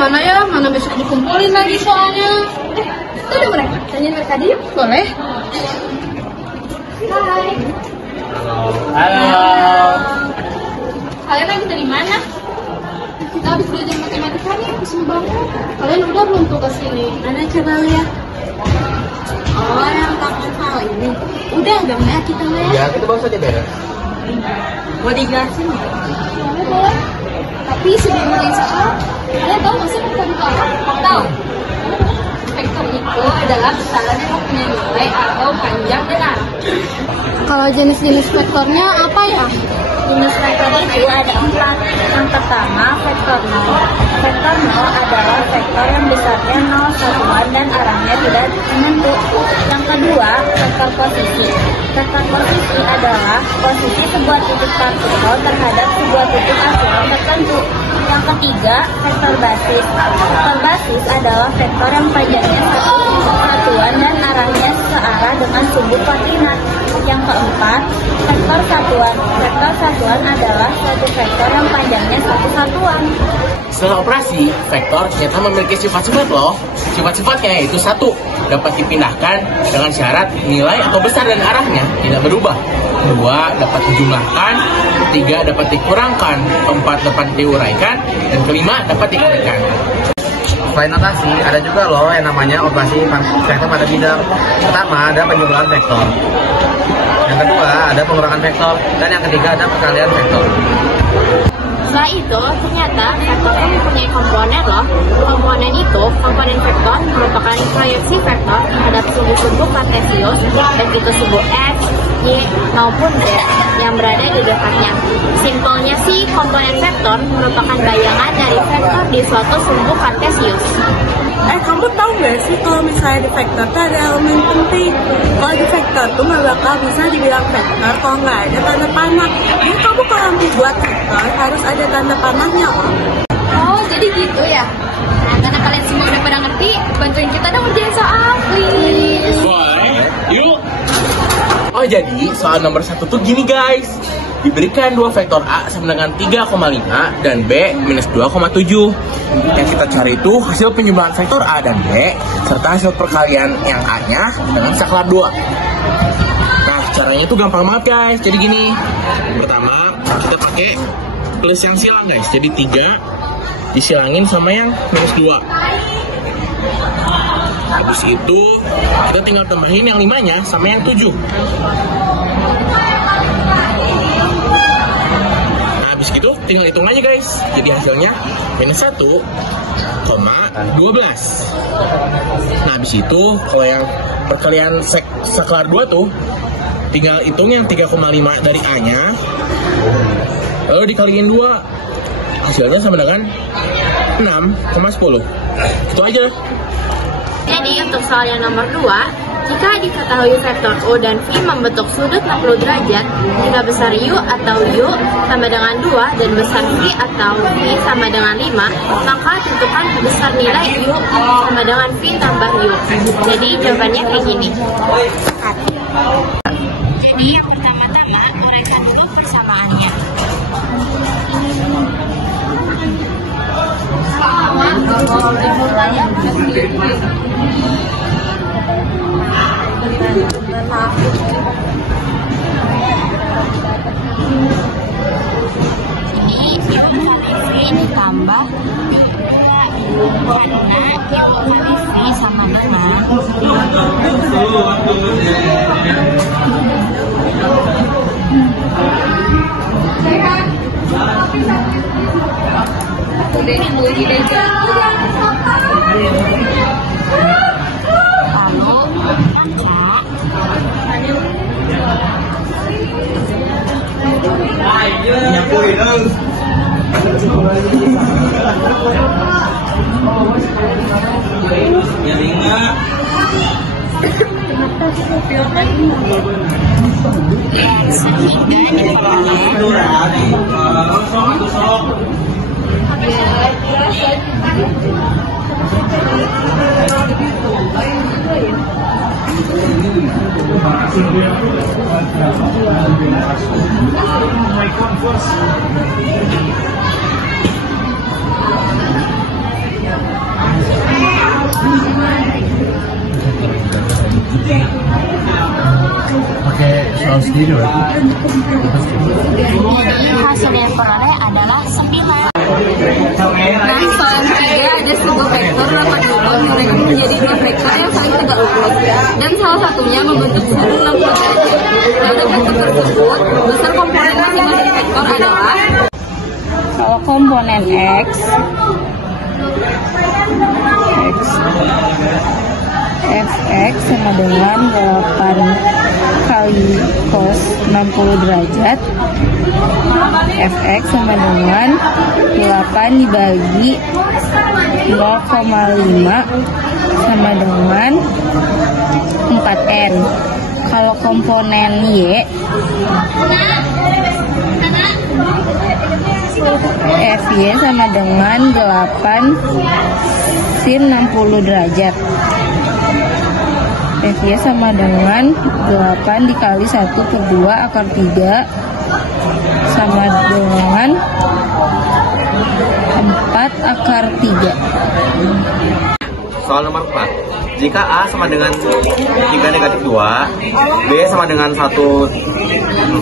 Gimana ya? Mana besok dikumpulin lagi soalnya. Itu ada mereka. Tanya mereka dia. Boleh. Hai. Halo. Kalian lagi dari mana? Kita habis belajar matematika nih, pusing banget. Kalian udah belum tuh kesini? Mana coba lihat. Oh, yang kampung hal ini. Udah dong ya kita lihat. Ya, kita bawa saja beres. Mau dijelasin nggak? Boleh. Tapi sebelum mulai soal, kalian tahu nggak sih vektor itu apa? Tahu. Vektor itu adalah besaran yang mempunyai nilai atau panjang dan arah. Kalau jenis-jenis vektornya apa ya? Jenis vektor itu ada 4. Yang pertama, vektor 0. Vektor 0 adalah vektor yang besarnya 0 satuan dan arahnya tidak menentu. Yang kedua, vektor posisi. Vektor posisi adalah posisi sebuah titik partikel terhadap sebuah titik asuhan tertentu. Yang ketiga, vektor basis. Vektor basis adalah vektor yang panjangnya satuan dan arahnya searah dengan sumbu koordinat. Yang keempat, vektor satuan. Vektor satuan adalah suatu vektor yang panjangnya satu satuan. Setelah operasi, vektor ternyata memiliki sifat-sifat loh. Sifat-sifatnya yaitu 1. Dapat dipindahkan dengan syarat nilai atau besar dan arahnya tidak berubah. 2. Dapat dijumlahkan. 3. Dapat dikurangkan. 4. Dapat diuraikan. Dan kelima dapat dikalikan. Selain notasi, ada juga loh yang namanya operasi vektor pada bidang. Pertama, ada penjumlahan vektor. Yang kedua, ada pengurangan vektor. Dan yang ketiga, ada perkalian vektor. Setelah itu, ternyata vektor mempunyai komponen loh. Komponen itu, komponen vektor merupakan proyeksi vektor terhadap sumbu-sumbu kartesius, baik itu sumbu X, Y, maupun Z yang berada di dekatnya. Simpelnya sih, komponen vektor merupakan bayangan dari vektor di suatu sumbu kartesius. Kamu tahu nggak sih kalau misalnya di vektor tuh ada elemen penting. Kalau di vektor tuh nggak bakal bisa dibilang vektor kalau nggak ada tanda panah. Jadi kamu kalau membuat vektor harus ada tanda panahnya. Oh, jadi gitu ya? Nah, karena kalian semua udah pada ngerti, bantuin kita dong ngerjain soal, please. Boleh, yuk. Oh, jadi soal nomor 1 tuh gini guys. Diberikan 2 vektor A sama dengan 3,5 dan B minus 2,7. Yang kita cari itu hasil penjumlahan vektor A dan B serta hasil perkalian yang A-nya dengan saklar 2. Nah, caranya itu gampang banget guys. Jadi gini. Pertama, kita pakai plus yang silang guys. Jadi 3 disilangin sama yang minus 2. Habis itu kita tinggal tambahin yang 5-nya sama yang 7. Habis itu tinggal hitung aja guys. Jadi hasilnya minus 1,12. Nah habis itu kalau yang perkalian saklar 2 tuh tinggal hitung yang 3,5 dari A-nya, lalu dikaliin 2, hasilnya sama dengan 6,10. Itu aja. Jadi untuk soal yang nomor 2, jika diketahui vektor U dan V membentuk sudut 60 derajat, jika besar U atau U sama dengan 2 dan besar V atau V sama dengan 5, maka tentukan besar nilai U sama dengan V tambah U. Jadi jawabannya kayak gini. Jadi yang pertama-tama uraikan dulu persamaannya. Ini U kali V ditambah U karena U kali V sama dengan Pakai saus sendiri berarti. Hasil yang peroleh adalah 9. Nah, soal ketiga ada sebuah vektor dapat diubah menjadi dua vektor yang saling tegak lurus dan salah satunya membentuk sudut 60 derajat. Pada vektor tersebut, besar komponen masing-masing vektor adalah Kalau komponen X Fx sama dengan 8 kali cos 60 derajat. Fx sama dengan 8 dibagi 0,5 sama dengan 4N. Kalau komponen Y Fy sama dengan 8 sin 60 derajat. Fy sama dengan 8 dikali 1/2 akar 3 sama dengan 4 akar 3. Soal nomor 4. Jika A sama dengan 3 negatif 2, B sama dengan 1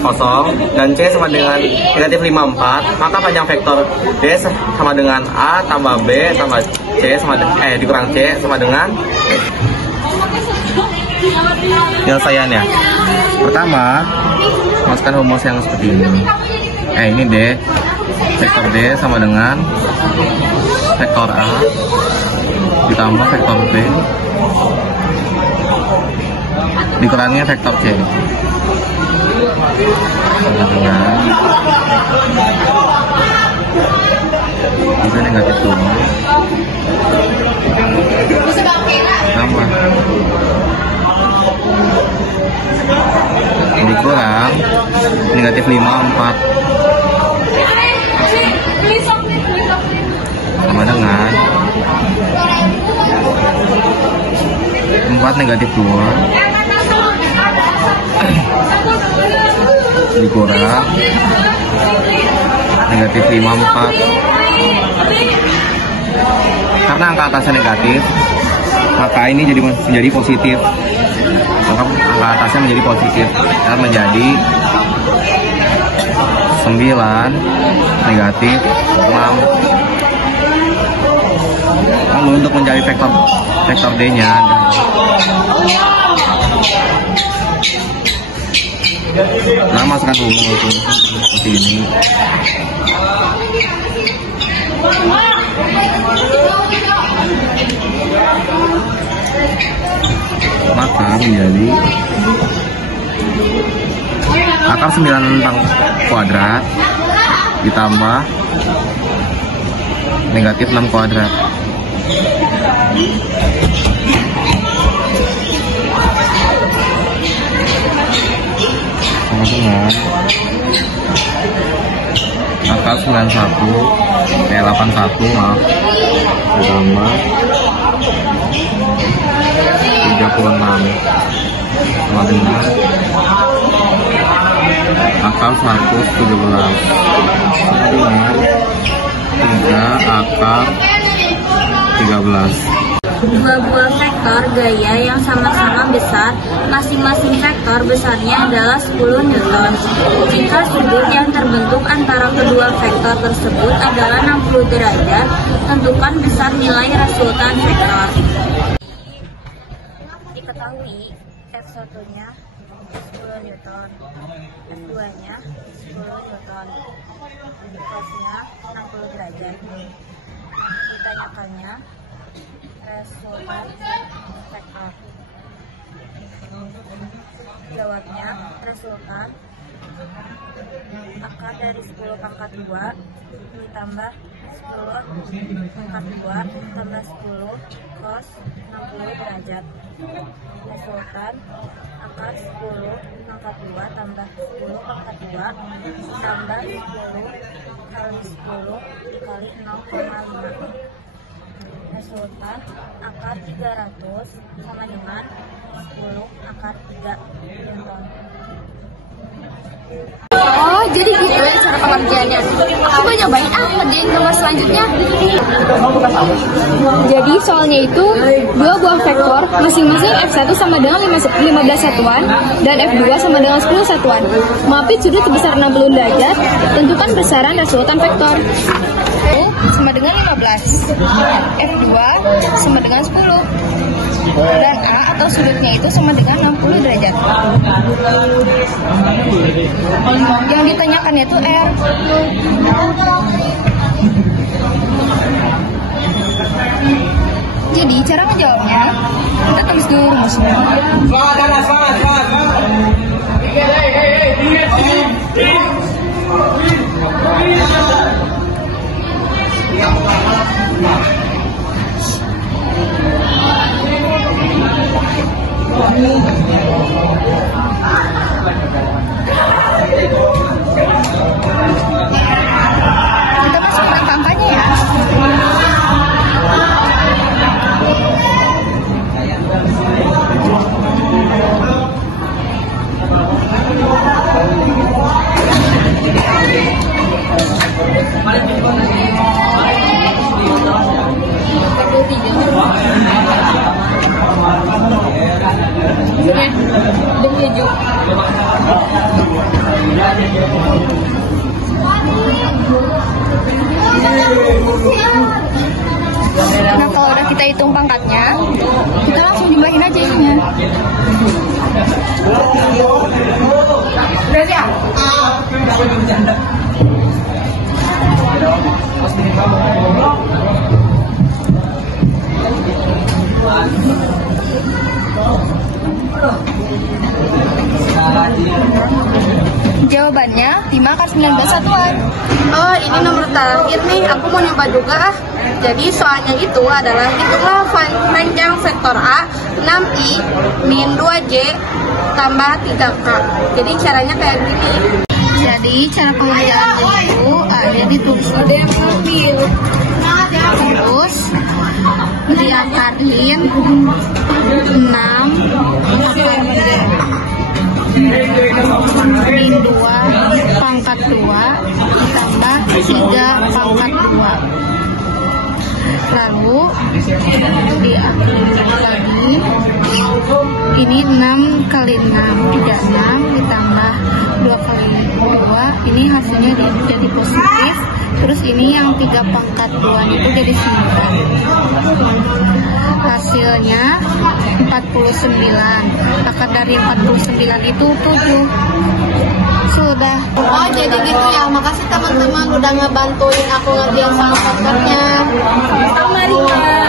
0, dan C sama dengan negatif 5 4, maka panjang vektor D sama dengan A tambah B tambah C sama dikurang C sama dengan penyelesaiannya. Pertama, masukkan rumus yang seperti ini. Ini D, vektor D sama dengan vektor A ditambah vektor B dikurangi vektor C sama dengan juga negatif 2 tambah dikurang negatif 5 4 sama dengan 4 negatif 2 dikurang negatif 5 4. Karena angka atasnya negatif, maka ini menjadi positif. Maka angka atasnya menjadi positif dan menjadi 9 negatif 6. Lalu untuk mencari vektor D-nya, nah masukkan rumus seperti ini. Maka menjadi akar 9 kuadrat ditambah negatif 6 kuadrat. Sama dengan akar 81 maaf ditambah 36 sama dengan akar 117 sama dengan 3 akar 13. Dua buah vektor gaya yang sama-sama besar, masing-masing vektor besarnya adalah 10 Newton. Jika sudut yang terbentuk antara kedua vektor tersebut adalah 60 derajat, tentukan besar nilai resultan vektor. Diketahui F1-nya 10 Newton, F2-nya 10 Newton, cos-nya 60 derajat. Ditanyakannya resultan vektor. Jawabnya, resultan akar dari 10 pangkat 2 ditambah 10 pangkat 2 tambah 10 cos 60 derajat. Resultan akar 10 pangkat 2 tambah 10 pangkat 2 tambah 10 kali 10 dikali 0,5. Resultan akar 300 sama dengan 10 akar 3 Newton. oh jadi gitu ya cara pembagiannya. Aku mau nyobain ngerjain gambar selanjutnya. Jadi soalnya itu dua buah vektor masing-masing F1 sama dengan 15 satuan dan F2 sama dengan 10 satuan. Mengapit sudut sebesar 60 derajat, tentukan besaran resultan vektor. Sama dengan 15, F2 sama dengan 10, dan A atau sudutnya itu sama dengan 60 derajat. Yang ditanyakan itu R. Jadi cara menjawabnya, kita tulis dulu rumusnya. Kita masukkan angkanya ya. Nah, kalau udah kita hitung pangkatnya, kita langsung jumlahin aja ininya. Udah ya? Jawabannya 5 akar 19 satuan. Oh, ini nomor terakhir nih. Aku mau nyoba juga ah. Jadi soalnya itu adalah hitunglah panjang vektor A 6i min 2j tambah 3k. Jadi caranya kayak gini. Jadi cara pengerjaannya itu ada ditulis. Ada yang ngambil. Terus diakalin 6 akar min 2 pangkat 2 ditambah 3 pangkat 2. Lalu diakalin lagi, ini 6 kali 6, 36 ditambah 2 kali 2, ini hasilnya jadi positif. Terus ini yang 3 pangkat 2 itu jadi 9. Hasilnya 49. Akar dari 49 itu 7. Sudah. Oh, jadi gitu ya. Makasih teman-teman udah ngebantuin aku ngerjain soal vektornya. Sama Rika.